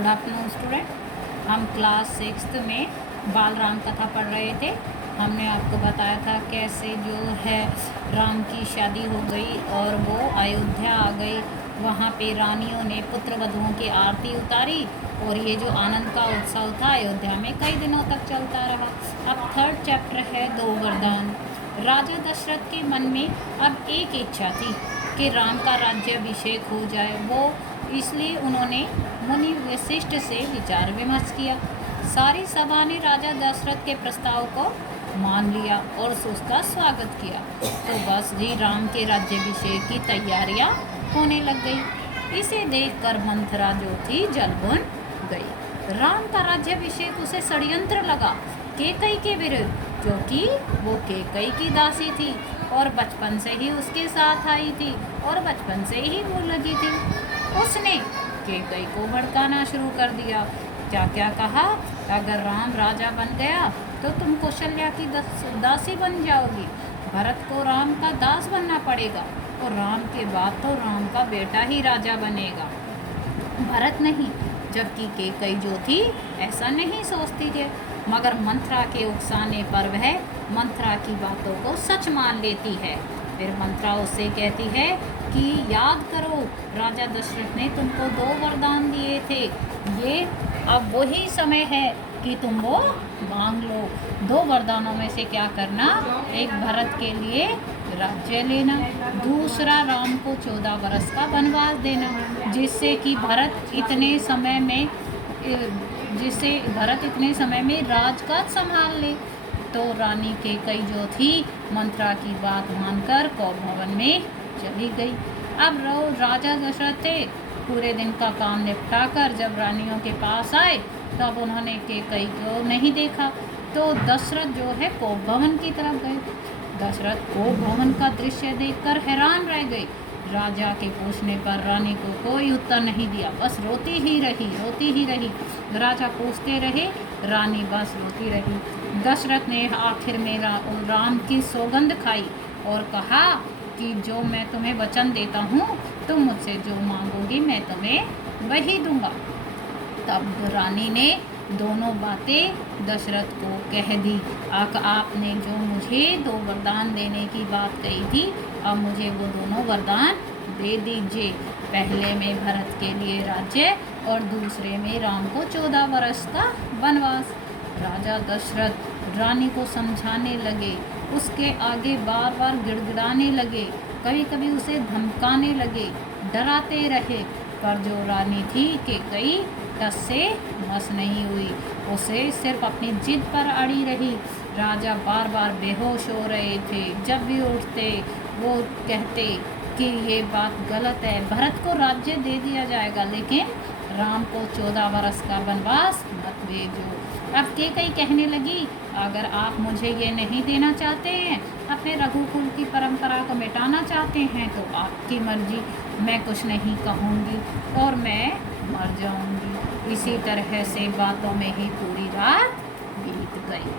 Good afternoon student. हम class 6 में बाल राम कथा पढ़ रहे थे। हमने आपको बताया था कैसे जो है राम की शादी हो गई और वो अयोध्या आ गई। वहाँ पे रानियों ने पुत्र वधुओं की आरती उतारी और ये जो आनंद का उत्सव था अयोध्या में कई दिनों तक चलता रहा। अब थर्ड चैप्टर है दो वरदान। राजा दशरथ के मन में अब एक इच्छा थी कि राम का राज्याभिषेक हो जाए। वो इसलिए उन्होंने मुनि वशिष्ठ से विचार विमर्श किया। सारी सभा ने राजा दशरथ के प्रस्ताव को मान लिया और उसका स्वागत किया। तो बस जी राम के राज्याभिषेक की तैयारियां होने लग गई। इसे देखकर मंथरा जो थी जल भुन गई। राम का राज्याभिषेक उसे षड्यंत्र लगा कैकई के विरुद्ध, क्योंकि वो कैकई की दासी थी और बचपन से ही उसके साथ आई थी और बचपन से ही वो लगी थी। उसने कैकई को भड़काना शुरू कर दिया। क्या क्या कहा, अगर राम राजा बन गया तो तुम कौशल्या की दासी बन जाओगी। भरत को राम का दास बनना पड़ेगा और राम के बाद तो राम का बेटा ही राजा बनेगा, भरत नहीं। जबकि कैकई जो थी ऐसा नहीं सोचती थी, मगर मंथरा के उकसाने पर वह मंथरा की बातों को सच मान लेती है। फिर मंथरा उससे कहती है कि याद करो, राजा दशरथ ने तुमको 2 वरदान दिए थे। ये अब वही समय है कि तुम वो मांग लो। 2 वरदानों में से क्या करना, एक भरत के लिए राज्य लेना, दूसरा राम को 14 वर्ष का वनवास देना, जिससे भरत इतने समय में राजकाज संभाल ले। तो रानी कैकई जो थी मंथरा की बात मानकर कौर भवन में चली गई। अब राजा दशरथ थे, पूरे दिन का काम निपटाकर जब रानियों के पास आए तब उन्होंने कैकई को नहीं देखा, तो दशरथ जो है कौर भवन की तरफ गए। दशरथ कौर भवन का दृश्य देखकर हैरान रह गए। राजा के पूछने पर रानी को कोई उत्तर नहीं दिया, बस रोती ही रही। राजा पूछते रहे, रानी बस रोती रही। दशरथ ने आखिर में राम की सौगंध खाई और कहा कि जो मैं तुम्हें वचन देता हूँ, तुम मुझसे जो मांगोगी मैं तुम्हें वही दूंगा। तब रानी ने दोनों बातें दशरथ को कह दी। आपने जो मुझे 2 वरदान देने की बात कही थी, अब मुझे वो दोनों वरदान दे दीजिए। पहले में भरत के लिए राज्य और दूसरे में राम को 14 वर्ष का वनवास। राजा दशरथ रानी को समझाने लगे, उसके आगे बार बार गिड़गिड़ाने लगे, कभी कभी उसे धमकाने लगे, डराते रहे। पर जो रानी थी कैकई टस से मस नहीं हुई, उसे सिर्फ अपनी जिद पर अड़ी रही। राजा बार बार बेहोश हो रहे थे। जब भी उठते वो कहते कि ये बात गलत है, भरत को राज्य दे दिया जाएगा लेकिन राम को 14 वर्ष का वनवास मत भेजो। अब कैकई कहने लगी, अगर आप मुझे ये नहीं देना चाहते हैं, अपने रघुकुल की परंपरा को मिटाना चाहते हैं, तो आपकी मर्जी, मैं कुछ नहीं कहूँगी और मैं मर जाऊँगी। इसी तरह से बातों में ही पूरी रात बीत गई।